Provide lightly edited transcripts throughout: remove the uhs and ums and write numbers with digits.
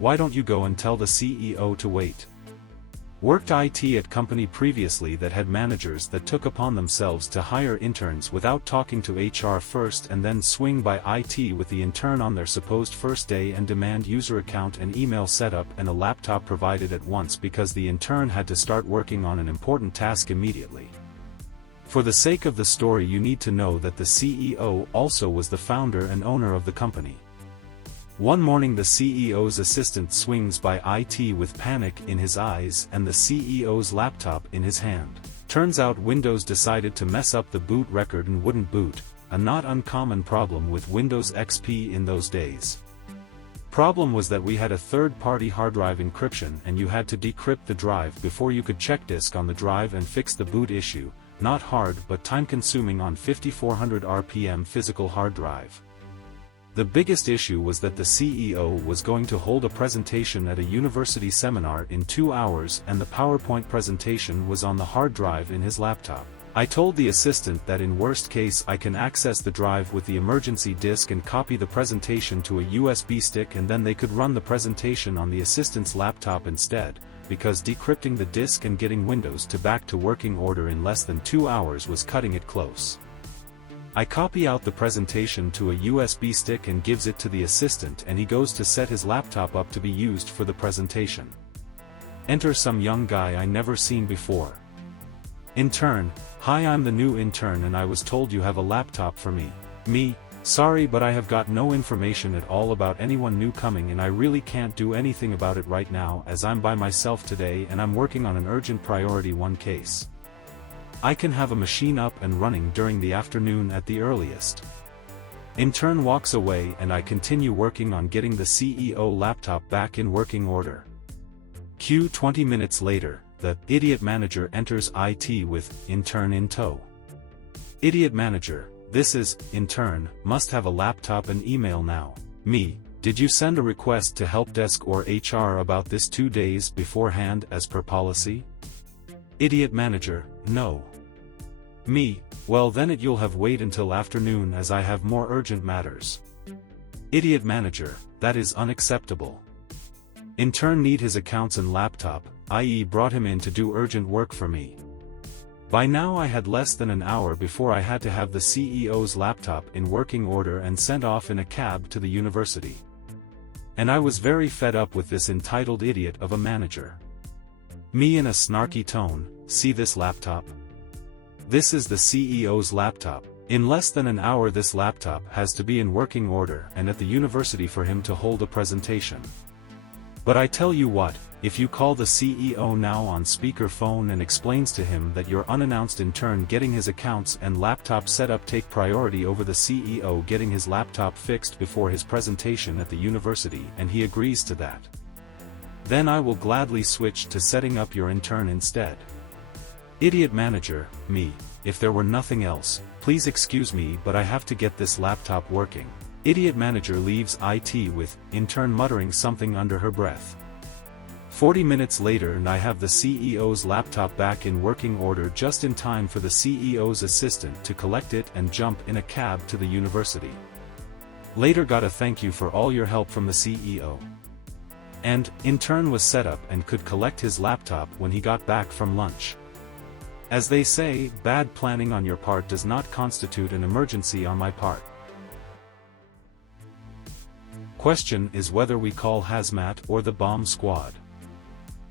why don't you go and tell the CEO to wait? Worked IT at company previously that had managers that took upon themselves to hire interns without talking to HR first and then swing by IT with the intern on their supposed first day and demand user account and email setup and a laptop provided at once because the intern had to start working on an important task immediately. For the sake of the story, you need to know that the CEO also was the founder and owner of the company. One morning the CEO's assistant swings by IT with panic in his eyes and the CEO's laptop in his hand. Turns out Windows decided to mess up the boot record and wouldn't boot, a not uncommon problem with Windows XP in those days. Problem was that we had a third-party hard drive encryption and you had to decrypt the drive before you could check disk on the drive and fix the boot issue, not hard but time-consuming on 5400 RPM physical hard drive. The biggest issue was that the CEO was going to hold a presentation at a university seminar in 2 hours and the PowerPoint presentation was on the hard drive in his laptop. I told the assistant that in worst case I can access the drive with the emergency disk and copy the presentation to a USB stick and then they could run the presentation on the assistant's laptop instead, because decrypting the disk and getting Windows back to working order in less than 2 hours was cutting it close. I copy out the presentation to a USB stick and gives it to the assistant and he goes to set his laptop up to be used for the presentation. Enter some young guy I never seen before. Intern: hi, I'm the new intern and I was told you have a laptop for me. Me: sorry but I have got no information at all about anyone new coming and I really can't do anything about it right now as I'm by myself today and I'm working on an urgent priority 1 case. I can have a machine up and running during the afternoon at the earliest. Intern walks away and I continue working on getting the CEO laptop back in working order. Q 20 minutes later, the idiot manager enters IT with intern in tow. Idiot manager: this is intern, must have a laptop and email now. Me: did you send a request to help desk or HR about this 2 days beforehand as per policy? Idiot manager: no. Me: well then you'll have wait until afternoon as I have more urgent matters. Idiot manager: that is unacceptable. Intern need his accounts and laptop, i.e. brought him in to do urgent work for me. By now I had less than an hour before I had to have the CEO's laptop in working order and sent off in a cab to the university. And I was very fed up with this entitled idiot of a manager. Me in a snarky tone: see this laptop? This is the CEO's laptop. In less than an hour this laptop has to be in working order and at the university for him to hold a presentation. But I tell you what, if you call the CEO now on speakerphone and explains to him that your unannounced intern getting his accounts and laptop set up take priority over the CEO getting his laptop fixed before his presentation at the university and he agrees to that, then I will gladly switch to setting up your intern instead. Idiot manager: me: if there were nothing else, please excuse me but I have to get this laptop working. Idiot manager leaves IT with intern muttering something under her breath. 40 minutes later and I have the CEO's laptop back in working order just in time for the CEO's assistant to collect it and jump in a cab to the university. Later got a thank you for all your help from the CEO. And intern was set up and could collect his laptop when he got back from lunch. As they say, bad planning on your part does not constitute an emergency on my part. Question is whether we call hazmat or the bomb squad.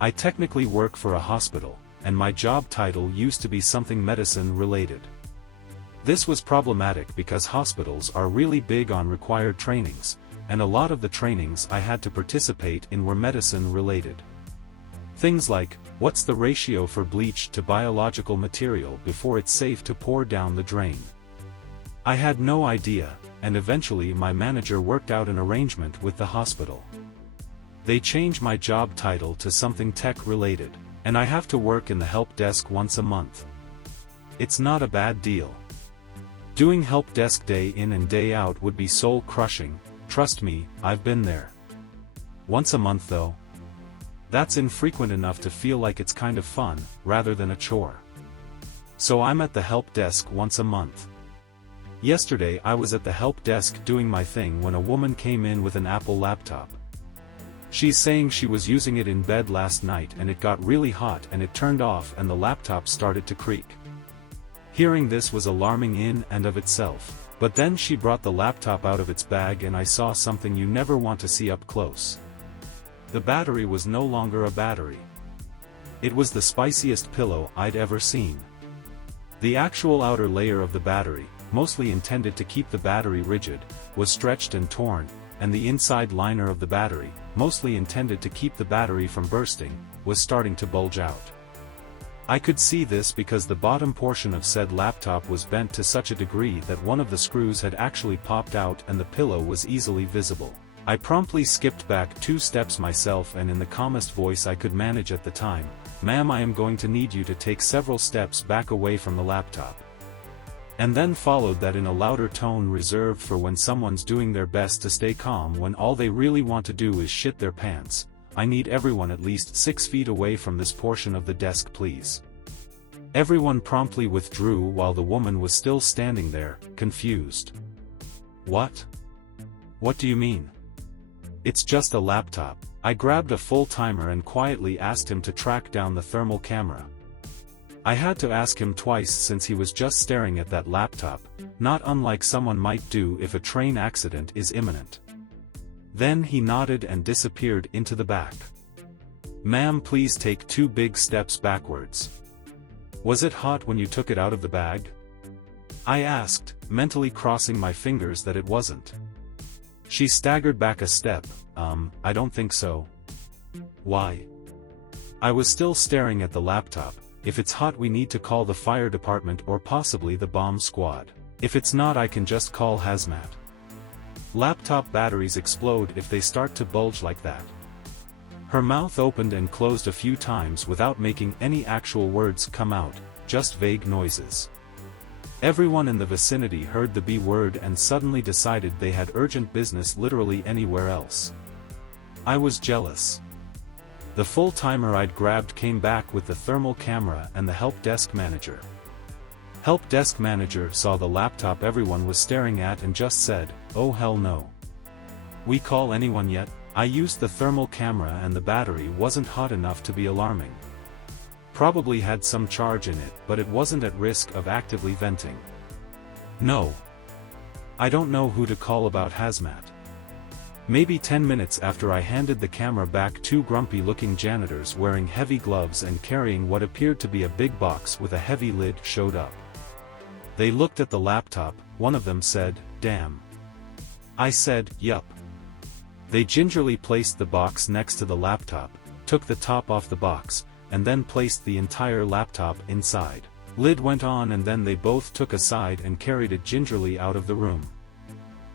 I technically work for a hospital, and my job title used to be something medicine related. This was problematic because hospitals are really big on required trainings, and a lot of the trainings I had to participate in were medicine related. Things like, what's the ratio for bleach to biological material before it's safe to pour down the drain? I had no idea, and eventually my manager worked out an arrangement with the hospital. They changed my job title to something tech-related, and I have to work in the help desk once a month. It's not a bad deal. Doing help desk day in and day out would be soul-crushing, trust me, I've been there. Once a month though? That's infrequent enough to feel like it's kind of fun, rather than a chore. So I'm at the help desk once a month. Yesterday I was at the help desk doing my thing when a woman came in with an Apple laptop. She's saying she was using it in bed last night and it got really hot and it turned off and the laptop started to creak. Hearing this was alarming in and of itself, but then she brought the laptop out of its bag and I saw something you never want to see up close. The battery was no longer a battery. It was the spiciest pillow I'd ever seen. The actual outer layer of the battery, mostly intended to keep the battery rigid, was stretched and torn, and the inside liner of the battery, mostly intended to keep the battery from bursting, was starting to bulge out. I could see this because the bottom portion of said laptop was bent to such a degree that one of the screws had actually popped out and the pillow was easily visible. I promptly skipped back 2 steps myself and in the calmest voice I could manage at the time, "Ma'am, I am going to need you to take several steps back away from the laptop." And then followed that in a louder tone reserved for when someone's doing their best to stay calm when all they really want to do is shit their pants, "I need everyone at least 6 feet away from this portion of the desk, please." Everyone promptly withdrew while the woman was still standing there, confused. "What? What do you mean? It's just a laptop." I grabbed a full-timer and quietly asked him to track down the thermal camera. I had to ask him twice since he was just staring at that laptop, not unlike someone might do if a train accident is imminent. Then he nodded and disappeared into the back. "Ma'am, please take 2 big steps backwards." "Was it hot when you took it out of the bag?" I asked, mentally crossing my fingers that it wasn't. She staggered back a step. I don't think so." "Why?" I was still staring at the laptop. "If it's hot we need to call the fire department or possibly the bomb squad. If it's not I can just call hazmat. Laptop batteries explode if they start to bulge like that." Her mouth opened and closed a few times without making any actual words come out, just vague noises. Everyone in the vicinity heard the B word and suddenly decided they had urgent business literally anywhere else. I was jealous. The full-timer I'd grabbed came back with the thermal camera and the help desk manager. Help desk manager saw the laptop everyone was staring at and just said, "Oh hell no. We call anyone yet?" I used the thermal camera and the battery wasn't hot enough to be alarming. Probably had some charge in it, but it wasn't at risk of actively venting. "No. I don't know who to call about hazmat." Maybe 10 minutes after I handed the camera back, 2 grumpy-looking janitors wearing heavy gloves and carrying what appeared to be a big box with a heavy lid showed up. They looked at the laptop. One of them said, "Damn." I said, "Yup." They gingerly placed the box next to the laptop, took the top off the box, and then placed the entire laptop inside. Lid went on and then they both took a side and carried it gingerly out of the room.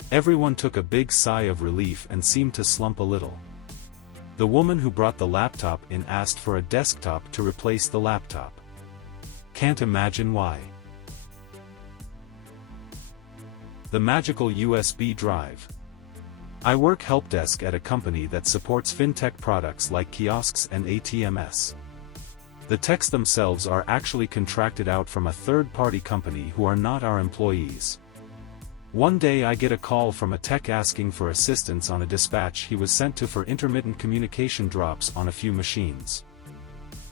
Everyone took a big sigh of relief and seemed to slump a little. The woman who brought the laptop in asked for a desktop to replace the laptop. Can't imagine why. The magical USB drive. I work help desk at a company that supports fintech products like kiosks and ATMs. The techs themselves are actually contracted out from a third-party company who are not our employees. One day I get a call from a tech asking for assistance on a dispatch he was sent to for intermittent communication drops on a few machines.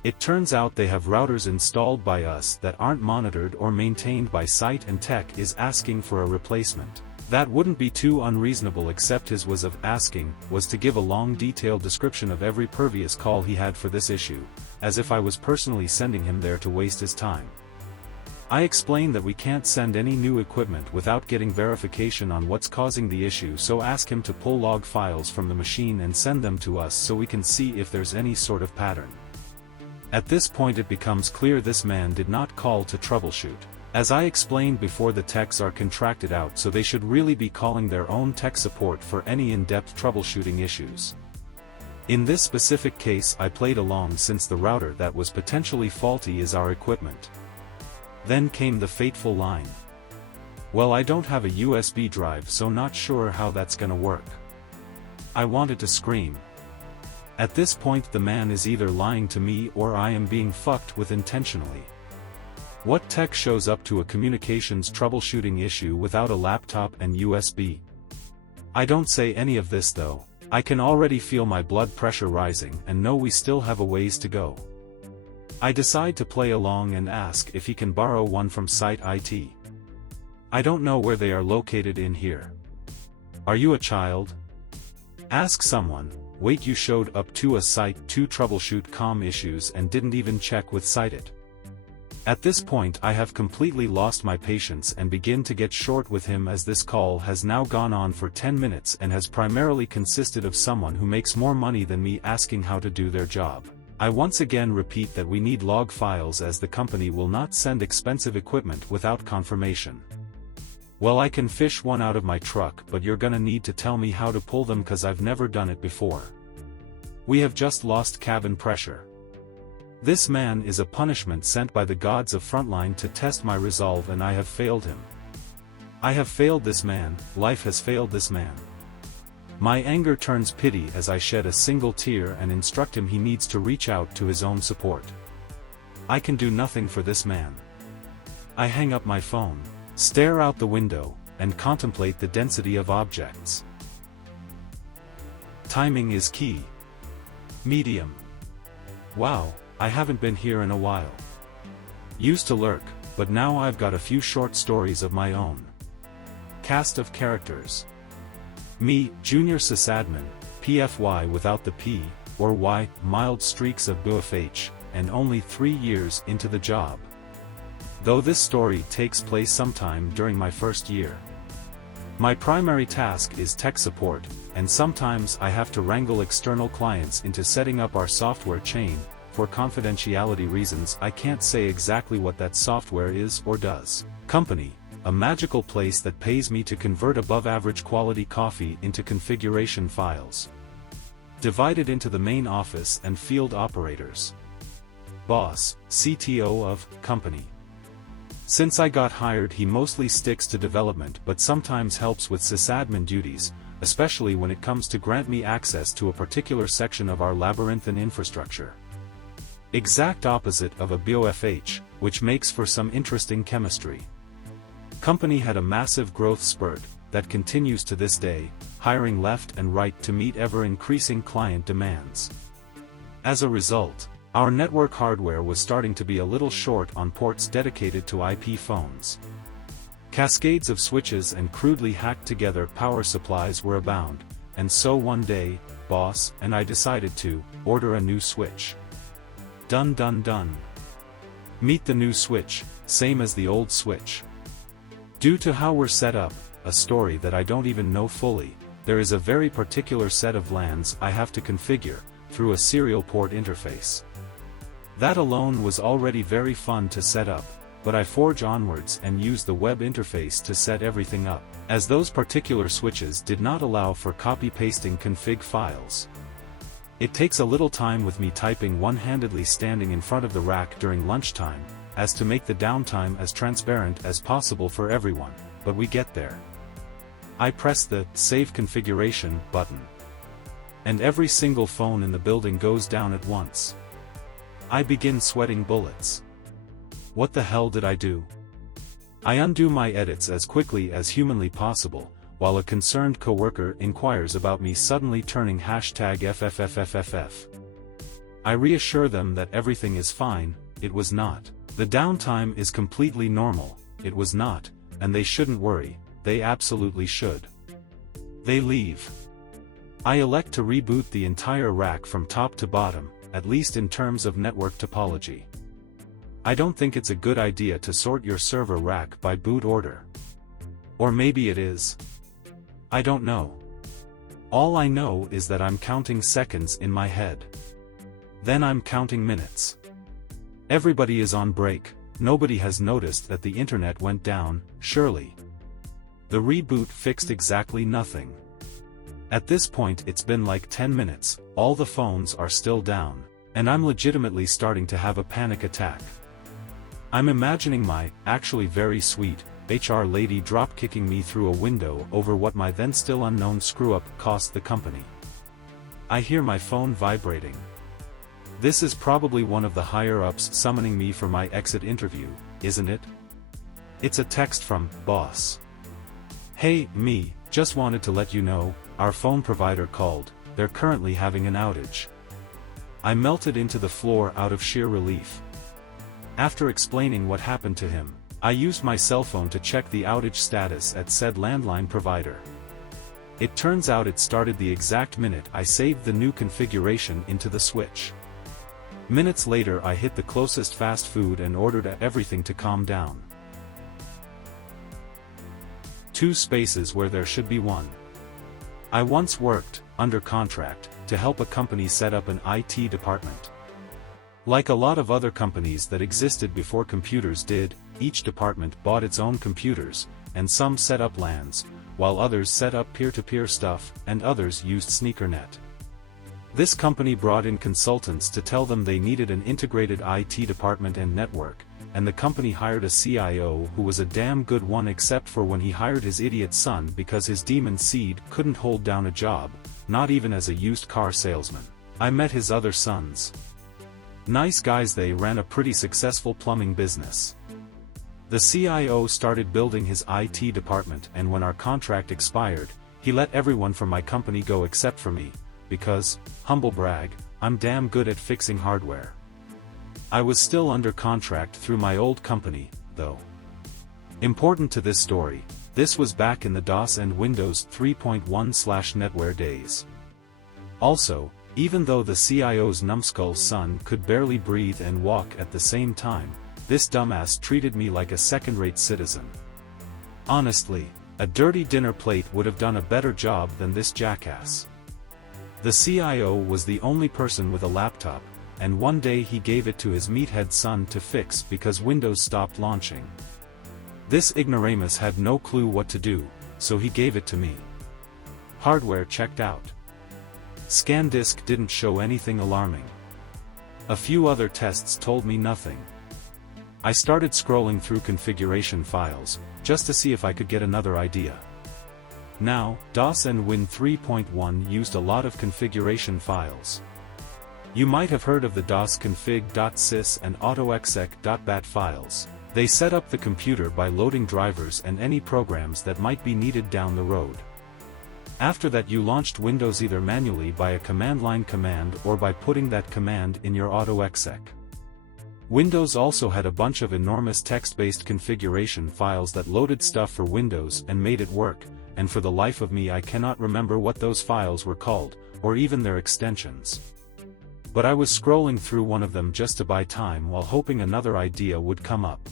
It turns out they have routers installed by us that aren't monitored or maintained by site, and tech is asking for a replacement. That wouldn't be too unreasonable, except his was of asking was to give a long detailed description of every previous call he had for this issue, as if I was personally sending him there to waste his time. I explained that we can't send any new equipment without getting verification on what's causing the issue, so ask him to pull log files from the machine and send them to us so we can see if there's any sort of pattern. At this point it becomes clear this man did not call to troubleshoot. As I explained before, the techs are contracted out, so they should really be calling their own tech support for any in-depth troubleshooting issues. In this specific case I played along since the router that was potentially faulty is our equipment. Then came the fateful line. "Well, I don't have a USB drive, so not sure how that's gonna work." I wanted to scream. At this point the man is either lying to me or I am being fucked with intentionally. What tech shows up to a communications troubleshooting issue without a laptop and USB? I don't say any of this though. I can already feel my blood pressure rising and know we still have a ways to go. I decide to play along and ask if he can borrow one from Site IT. I don't know where they are located in here. Are you a child? Ask someone. Wait, you showed up to a Site to troubleshoot comm issues and didn't even check with Site. At this point I have completely lost my patience and begin to get short with him, as this call has now gone on for 10 minutes and has primarily consisted of someone who makes more money than me asking how to do their job. I once again repeat that we need log files, as the company will not send expensive equipment without confirmation. Well, I can fish one out of my truck, but you're gonna need to tell me how to pull them, cause I've never done it before. We have just lost cabin pressure. This man is a punishment sent by the gods of Frontline to test my resolve, and I have failed him. I have failed this man, life has failed this man. My anger turns pity as I shed a single tear and instruct him he needs to reach out to his own support. I can do nothing for this man. I hang up my phone, stare out the window, and contemplate the density of objects. Timing is key. Medium. Wow, I haven't been here in a while. Used to lurk, but now I've got a few short stories of my own. Cast of characters. Me, Junior Sysadmin, PFY without the P, or Y, mild streaks of BUFH, and only 3 years into the job. Though this story takes place sometime during my first year. My primary task is tech support, and sometimes I have to wrangle external clients into setting up our software chain. For confidentiality reasons I can't say exactly what that software is or does. Company, a magical place that pays me to convert above average quality coffee into configuration files. Divided into the main office and field operators. Boss, CTO of company. Since I got hired, he mostly sticks to development but sometimes helps with sysadmin duties, especially when it comes to grant me access to a particular section of our labyrinthine infrastructure. Exact opposite of a BOFH, which makes for some interesting chemistry. Company had a massive growth spurt that continues to this day, hiring left and right to meet ever-increasing client demands. As a result, our network hardware was starting to be a little short on ports dedicated to IP phones. Cascades of switches and crudely hacked together power supplies were abound, and so one day, boss and I decided to order a new switch. Dun dun dun. Meet the new switch, same as the old switch. Due to how we're set up, a story that I don't even know fully, there is a very particular set of LANs I have to configure, through a serial port interface. That alone was already very fun to set up, but I forge onwards and use the web interface to set everything up, as those particular switches did not allow for copy-pasting config files. It takes a little time with me typing one-handedly standing in front of the rack during lunchtime, as to make the downtime as transparent as possible for everyone, but we get there. I press the Save Configuration button. And every single phone in the building goes down at once. I begin sweating bullets. What the hell did I do? I undo my edits as quickly as humanly possible, while a concerned coworker inquires about me suddenly turning #FFFFFF. I reassure them that everything is fine. It was not. The downtime is completely normal. It was not, and they shouldn't worry. They absolutely should. They leave. I elect to reboot the entire rack from top to bottom, at least in terms of network topology. I don't think it's a good idea to sort your server rack by boot order. Or maybe it is. I don't know. All I know is that I'm counting seconds in my head. Then I'm counting minutes. Everybody is on break. Nobody has noticed that the internet went down, surely. The reboot fixed exactly nothing. At this point it's been like 10 minutes, all the phones are still down, and I'm legitimately starting to have a panic attack. I'm imagining my, actually very sweet, HR lady drop-kicking me through a window over what my then still unknown screw-up cost the company. I hear my phone vibrating. This is probably one of the higher-ups summoning me for my exit interview, isn't it? It's a text from boss. Hey, me, just wanted to let you know, our phone provider called, they're currently having an outage. I melted into the floor out of sheer relief. After explaining what happened to him, I used my cell phone to check the outage status at said landline provider. It turns out it started the exact minute I saved the new configuration into the switch. Minutes later I hit the closest fast food and ordered everything to calm down. 2 spaces where there should be 1. I once worked, under contract, to help a company set up an IT department. Like a lot of other companies that existed before computers did, each department bought its own computers, and some set up LANs, while others set up peer-to-peer stuff, and others used SneakerNet. This company brought in consultants to tell them they needed an integrated IT department and network, and the company hired a CIO who was a damn good one except for when he hired his idiot son because his demon seed couldn't hold down a job, not even as a used car salesman. I met his other sons. Nice guys, they ran a pretty successful plumbing business. The CIO started building his IT department, and when our contract expired, he let everyone from my company go except for me, because, humble brag, I'm damn good at fixing hardware. I was still under contract through my old company, though. Important to this story, this was back in the DOS and Windows 3.1/NetWare days. Also, even though the CIO's numbskull son could barely breathe and walk at the same time, this dumbass treated me like a second-rate citizen. Honestly, a dirty dinner plate would have done a better job than this jackass. The CIO was the only person with a laptop, and one day he gave it to his meathead son to fix because Windows stopped launching. This ignoramus had no clue what to do, so he gave it to me. Hardware checked out. ScanDisk didn't show anything alarming. A few other tests told me nothing. I started scrolling through configuration files, just to see if I could get another idea. Now, DOS and Win 3.1 used a lot of configuration files. You might have heard of the DOS config.sys and autoexec.bat files. They set up the computer by loading drivers and any programs that might be needed down the road. After that, you launched Windows either manually by a command line command or by putting that command in your autoexec. Windows also had a bunch of enormous text-based configuration files that loaded stuff for Windows and made it work, and for the life of me I cannot remember what those files were called, or even their extensions. But I was scrolling through one of them just to buy time while hoping another idea would come up.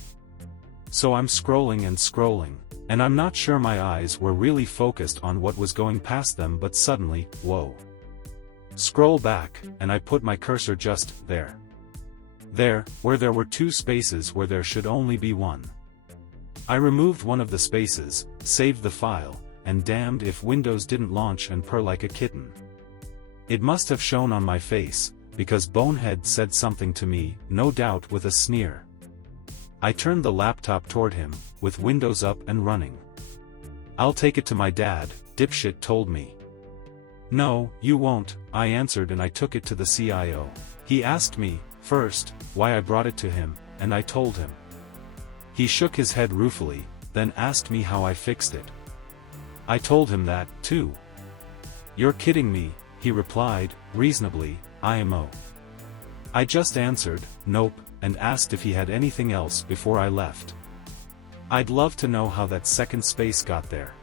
So I'm scrolling and scrolling, and I'm not sure my eyes were really focused on what was going past them, but suddenly, whoa. Scroll back, and I put my cursor just there. There, where there were 2 spaces where there should only be 1. I removed one of the spaces, saved the file, and damned if Windows didn't launch and purr like a kitten. It must have shown on my face, because Bonehead said something to me, no doubt with a sneer. I turned the laptop toward him, with Windows up and running. "I'll take it to my dad," dipshit told me. "No, you won't," I answered, and I took it to the CIO. He asked me, first, why I brought it to him, and I told him. He shook his head ruefully, then asked me how I fixed it. I told him that, too. "You're kidding me," he replied, reasonably, IMO. I just answered, nope, and asked if he had anything else before I left. I'd love to know how that second space got there.